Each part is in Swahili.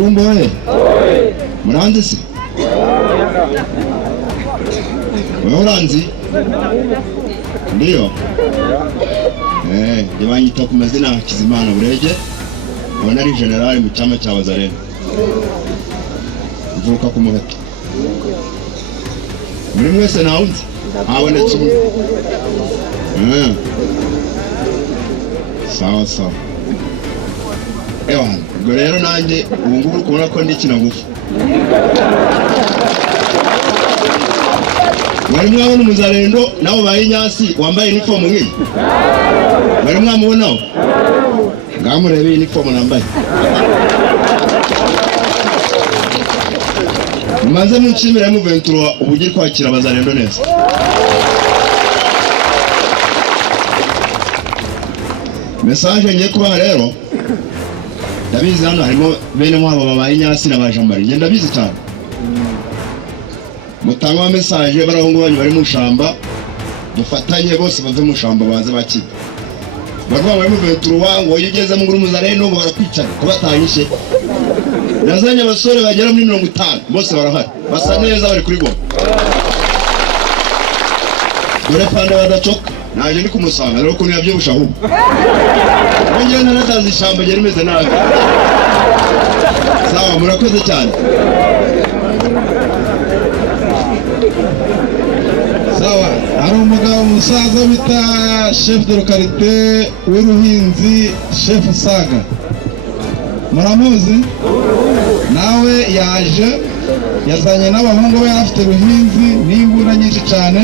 Kirumbo we Muranzi se Muranzi Ndio Yabanyita ku mazina Hakizimana Burege abona ari general mu cyama cya Wazarene mvuka ku Muheto muri mwese nawunze abonetse sawa sawa ubwo rero nanjye ubu ngubu kubona ko ndikina ngufu wari mwabona umuzarendo nabo bayinyasi wambaye uniform nk'iyi wari mwamubonaho ngamurebe uniform nambaye mumaze munshimire mu Ventura ubugiye kwakira abazarendo neza message ngiye kubaha rero ndabizi hano harimo bene mwabo babaye nyasi n'abajambari ngenda bizi cyane mutanga message barahungu banyu bari mu shamba dufatanye bose bave mu shamba baze baki barwa bari mu Ventura ngo yigeze mu ngurumuzareno ngo barakwicara ko batanyishe nazanye abasore bagera muri 50 bose barahari basa neza bari kuri go dore pande badacoka naje ndi kumusanga rero ko niyabyo bushaho ngene natazi ishamba gere meze nabi sawa murakoze cyane sawa hari umugabo musaza bita chef de localité w'Uruhinzi chef Saga muramuzi nawe yaje yazanye n'abahungu be afite Ruhinzi n'imbunda nyinshi cyane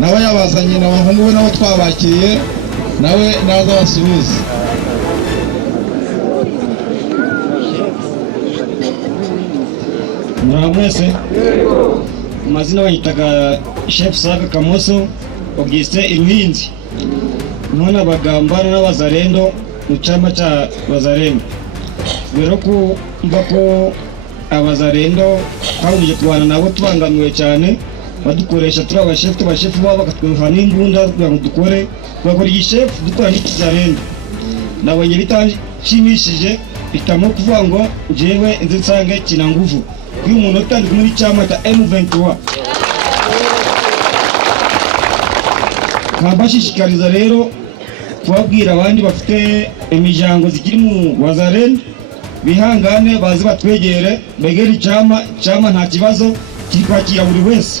nawe yabazanye n'abahungu be nabo twabakiriye nawe naza basubiza muramwese amazina bayitaga chef Saga Kamoso Auguste Iruhinzi none abagambana n'abazarendo mu cyama cya Bazarendo rero ko mbako abazarendo twabuje kubana nabo tubangamiwe cyane badukoresha turi abashefu babo bakatwuha n'imbunda kugira ngo dukore igishefu dukora n'ikizarendo nabonye bitashimishije bitamo kuvuga ngo jewe nze nsange kina nguvu kuri umuntu utandika muri cyama cya M23 nkabashishikariza rero kubabwira abandi bafite imijango zikiri mu Wazarendo bihangane bazi batwegere begere cyama nta kibazo kiri kwakira buri wese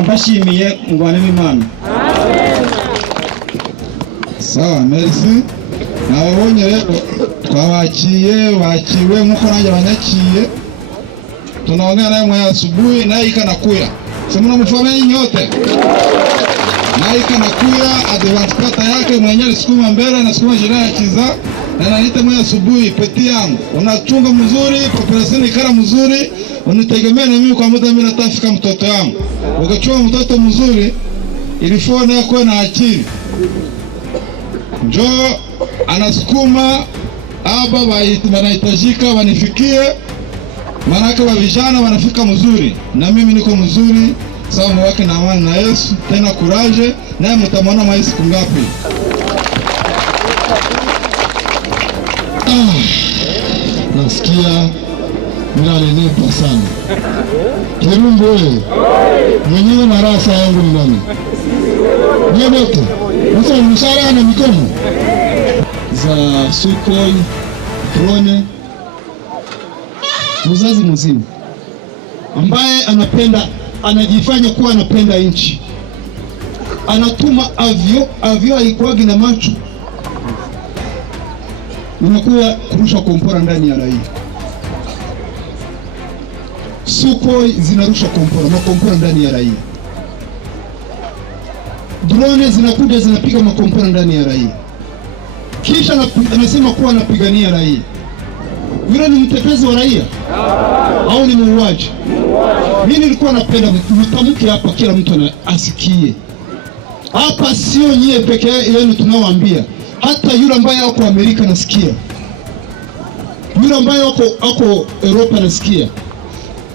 mbashimiye ngwane n'Imana sawa merci nabonye rero bakiwe nkuko nanjye banyakiye tunaongea naye mwa asubuhi naye ikanakuya semuna mfameni nyote naye ikanakuya advance yake mwenyewe sukuma mbele na sukuma jirani kiza na nalita mwa asubuhi peti yangu unachunga mzuri population ikara mzuri unitegemea na mimi kwa muda mimi natafika mtoto wangu ukachua mtoto mzuri ilifona yako na akili njoo anasukuma aba wanahitajika wanifikie manake wa vijana wanafika mzuri na mimi niko mzuri sawa mwake na amani na Yesu tena kuraje naye mtamwona maisi kungapi nasikia mnalenipa sana Kirumbo wewe mwenyewe na rasa yangu ni nani nyote msa mshara na mikono za Sukhoi drone mzazi mzima ambaye anajifanya kuwa anapenda nchi anatuma avyo haikuwagi na macho unakuwa kurusha kompora ndani ya raia Sukhoi zinarusha makompora ndani ya raia drone zinakuja zinapiga makompora ndani ya raia kisha anasema kuwa anapigania raia yule ni mtetezi wa raia au ni muuaji mimi nilikuwa napenda mtamke hapa kila mtu asikie hapa sio nyie peke yenu tunaoambia hata yule ambaye yuko Amerika nasikia yule ambaye yuko Europa nasikia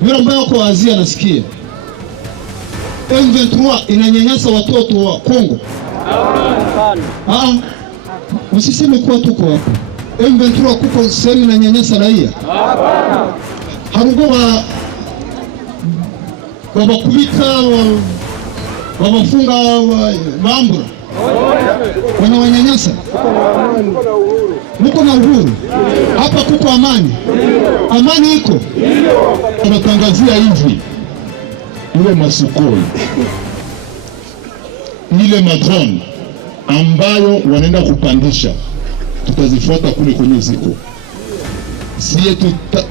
yule ambaye yuko Asia nasikia M23 inanyanyasa watoto wa Kongo Msiseme kuwa tuko hapa. M23 kuko sehemu na nyanyasa raia. Hapana. Harugo wabakubita wabafunga bambura. Wana wanyanyasa. Muko na uhuru. Hapa kuko amani. Amani iko. Tunatangazia hivi. Ile masukoi. Ile madrone ambayo wanaenda kupandisha, tutazifuata kule kwenye ziko. Siye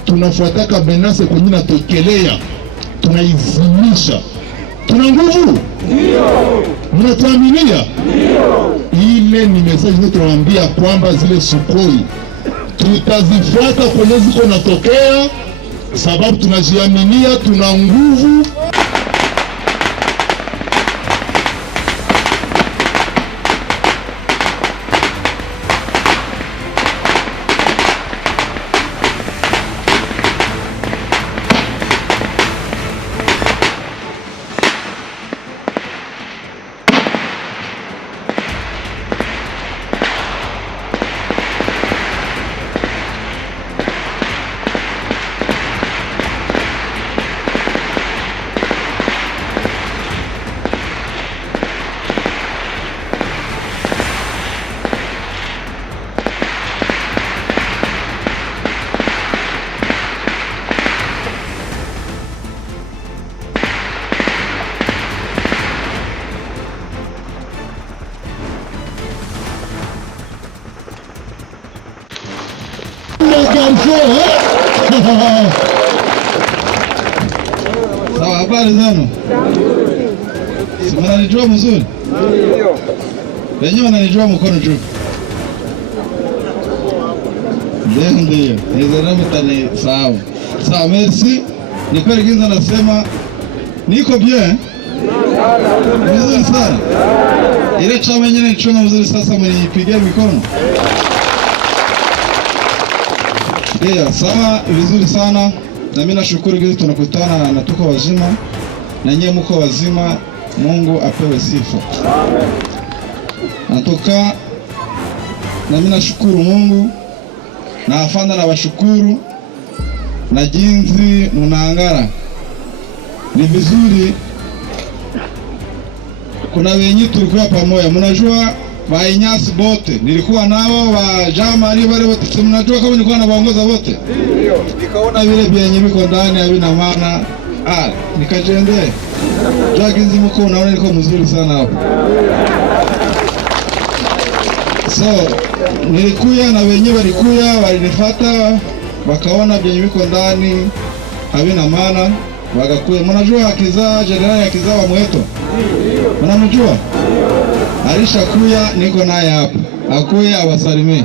tunafuataka benase kwenye natokelea, tunaizimisha. Tuna nguvu? Ndio. Mnatuaminia? Ndio. Ile ni message yetu, tunawaambia kwamba zile sukoi tutazifuata kwenye ziko natokea, sababu tunajiaminia, tuna nguvu. Sawa, habari zenu? Si mnanijua mzuri? Ndio. Wenyewe wananijua mkono juu. Ndio. Nizarama tani sawa. Sawa, merci. Ni kweli Ginza nasema niko bien. Vizuri sana. Ile chama yenyewe nichona vizuri, sasa mnipigia mikono. Ndio, sawa, vizuri sana. Na mimi nashukuru Ginza tunakutana na tuko wazima. Na nyie mko wazima, Mungu apewe sifa. Amen. Natoka na mimi nashukuru Mungu na afanda na washukuru na jinsi mnaangara. Ni vizuri, kuna wenye tulikuwa pamoja. Mnajua Bainyasi bote nilikuwa nao, wa jama ali wale wote, mnajua kama nilikuwa na waongoza wote. Ndio. Nikaona vile vyenye viko ndani havina maana. Nikajende. Jaginzi mko unaona niko mzuri sana hapo. So, nilikuya na wenyewe walikuya, walinifuata, wakaona vyenye viko ndani havina maana, wakakuya. Mnajua Akiza, Generali Akiza wa Mweto? Mnamjua? Alishakuya, niko naye hapa. Akuya awasalimie.